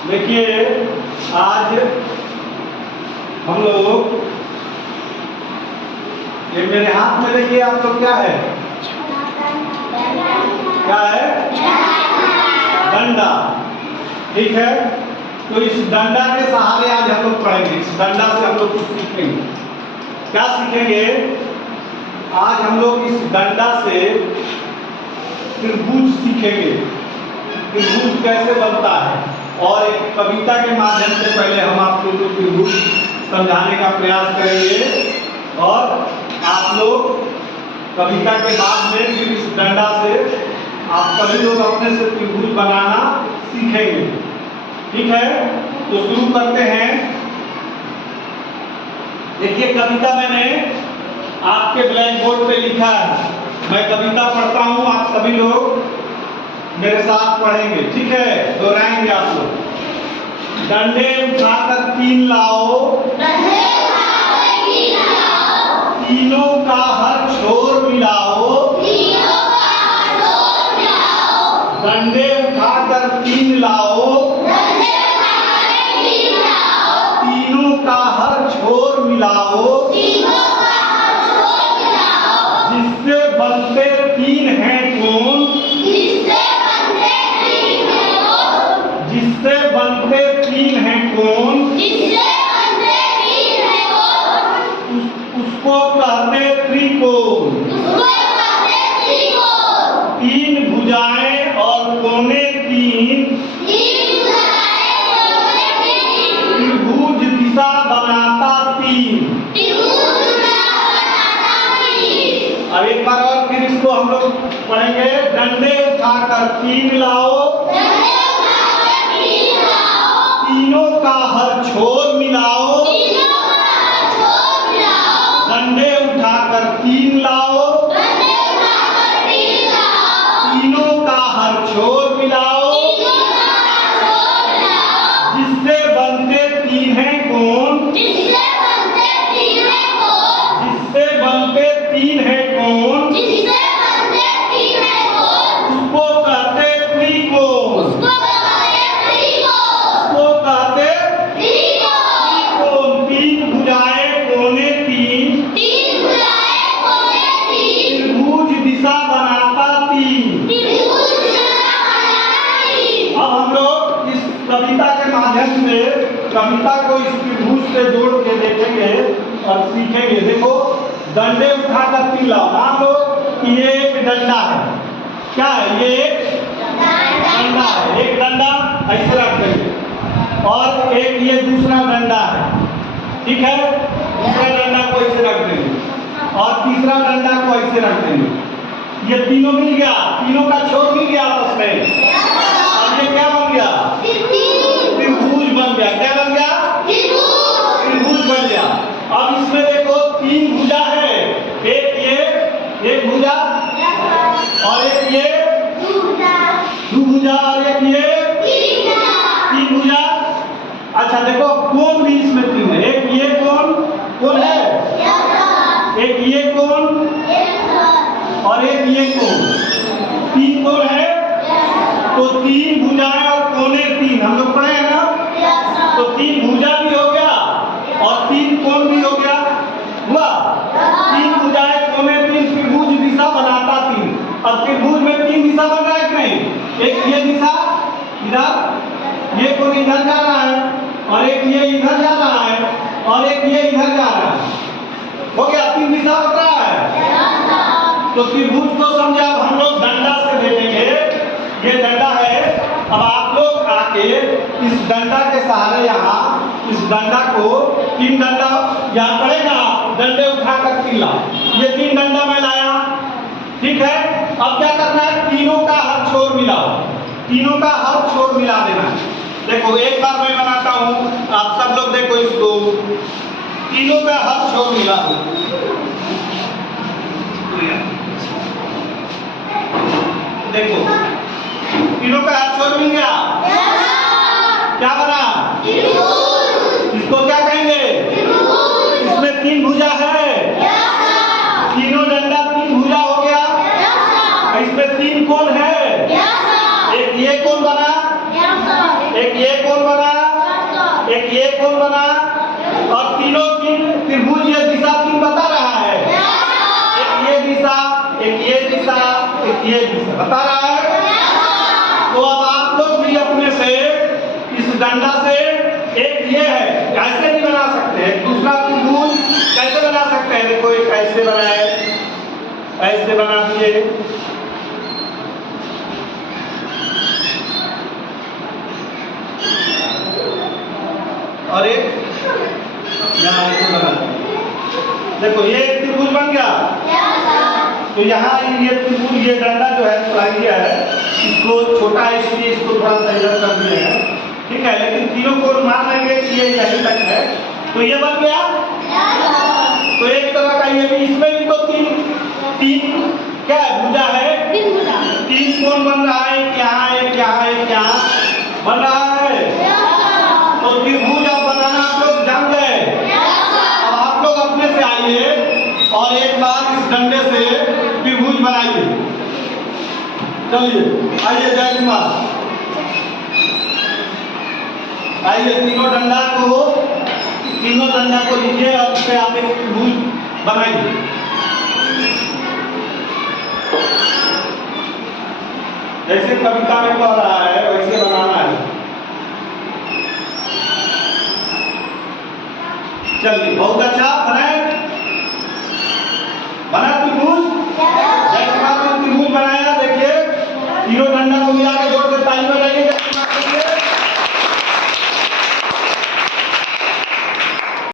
देखिए आज हम लोग ये मेरे हाथ में देखिए आप लोग क्या है, क्या है? डंडा। ठीक है, तो इस डंडा के सहारे आज हम लोग पढ़ेंगे। इस डंडा से हम लोग कुछ सीखेंगे। क्या सीखेंगे आज हम लोग? इस डंडा से त्रिभुज सीखेंगे। त्रिभुज कैसे बनता है और एक कविता के माध्यम से पहले हम आपको त्रिभुज समझाने का प्रयास करेंगे और आप लोग कविता के बाद में फिर इस डंडा से आप सभी लोग अपने से त्रिभुज बनाना सीखेंगे। ठीक है, तो शुरू करते हैं। देखिए कविता मैंने आपके ब्लैक बोर्ड पे लिखा है। मैं कविता पढ़ता हूँ, आप सभी लोग मेरे साथ पढ़ेंगे। ठीक है, दोहराएंगे आप लोग। डंडे उठाकर तीन लाओ, तीनों का हर छोर मिलाओ। डंडे उठाकर तीन लाओ, तीनों का हर छोर मिलाओ। जिससे बनते तीन हैं कौन? जिससे बनते तीन हैं कौन? उसको कहते त्रिकोण। तीन भुजाएं और कोने तीन, त्रिभुज दिशा बनाता तीन। अब एक बार और फिर इसको हम लोग पढ़ेंगे। डंडे उठाकर तीन लाओ, तीनों का हर छोर मिलाओ। डंडे उठाकर तीन लाओ, तीनों का हर छोर मिलाओ। जिससे बनते तीन हैं कौन? जिससे बनते तीन हैं कौन? उसको कहते त्रिकोण। उसको कहते त्रिकोण। तीन भुजाएं कोने तीन, त्रिभुज दिशा बनाता तीन। अब हम लोग इस कविता के माध्यम से कविता को इस त्रिभुज से जोड़ के देखेंगे और सीखेंगे। देखो, डंडे उठाकर तीन लाओ। मान लो कि ये एक डंडा है। क्या है? ये एक डंडा है। एक डंडा ऐसे रख देंगे और एक ये दूसरा डंडा है। ठीक है, दूसरा डंडा को ऐसे रख देंगे और तीसरा डंडा को ऐसे रख देंगे। ये तीनों मिल गया, तीनों का छोर मिल गया आपस में। अब ये क्या बन गया? त्रिभुज बन गया। क्या बन गया? त्रिभुज बन गया। अब इसमें देखो तीन भुजा है। एक ये, एक भुजा और एक ये दो भुजा और एक ये तीन भुजा। अच्छा देखो, कोण भी इसमें तीन है। एक ये कोण है, एक ये कोण और एक ये कोण। तीन कोण है तो तीन भुजाएं और कोने तीन। हम लोग पढ़े हैं ना? तो तीन भुजा भी हो गया और तीन कोण भी हो गया। हुआ तीन भुजाएं कोने तीन, त्रिभुज दिशा बनाता तीन। अब त्रिभुज में तीन दिशा बन रहा है कि नहीं? एक ये दिशा इधर, ये कोण इधर जा रहा है और एक ये इधर जा रहा है और एक ये इधर जा रहा है। हो गया, तीन दिशा बन रहा है। तो त्रिभुज को समझे। अब हम लोग डंडा से देखेंगे। ये डंडा है। अब आप लोग आके इस डंडा के सहारे यहाँ इस डंडा को, तीन डंडा यहाँ पड़ेगा, डंडे उठाकर तीन लाओ। ये तीन डंडा मैं लाया। ठीक है, अब क्या करना है? तीनों का हर छोर मिलाओ। तीनों का हर छोर मिला देना। देखो एक बार मैं बनाता हूँ, आप सब लोग देखो इसको। तीनों का हर छोर मिला दो। देखो तीनों का हाथ छोड़ मिल गया। क्या बना? इसको क्या कहेंगे? इसमें तीन भुजा है। तीनों डंडा तीन भुजा हो गया। इसमें तीन कोण है। एक ये कोण बना, एक ये कोण बना, एक ये कोण बना, और तीनों की त्रिभुज ये दिशा तीन बता रहा है। एक ये दिशा, एक ये दिशा, एक ये दिशा बता रहा है। तो अब आप लोग भी अपने से इस डंडा से एक ये है ऐसे नहीं बना सकते, एक दूसरा त्रिभुज कैसे बना सकते हैं? देखो एक ऐसे बनाए, ऐसे बना दिए, और एक यहाँ ऐसे बना दिए। देखो ये एक त्रिभुज बन गया। तो यहाँ ये त्रिभुज ये डंडा जो है चलाई गया है, इसको छोटा है इसलिए इसको थोड़ा सा इधर कर दिया है, ठीक है। लेकिन तीनों को मान लेंगे कि ये यहीं तक है, तो ये बन गया। तो एक तरह का ये भी, इसमें भी तो तीन क्या है भुजा है, तीन कोण बन रहा है, एक यहाँ एक यहाँ एक यहाँ बन रहा है। तो त्रिभुज अब बनाना आप लोग जान गए। अब आप लोग अपने से आइए और एक बार इस डंडे से त्रिभुज बनाइए। चलिए आइए जय कुमार, आइए तीनों डंडा को लीजिए और उससे आप एक त्रिभुज बनाइए। जैसे कविता में कह रहा है वैसे बनाना है। चलिए बहुत अच्छा फ्रेंड।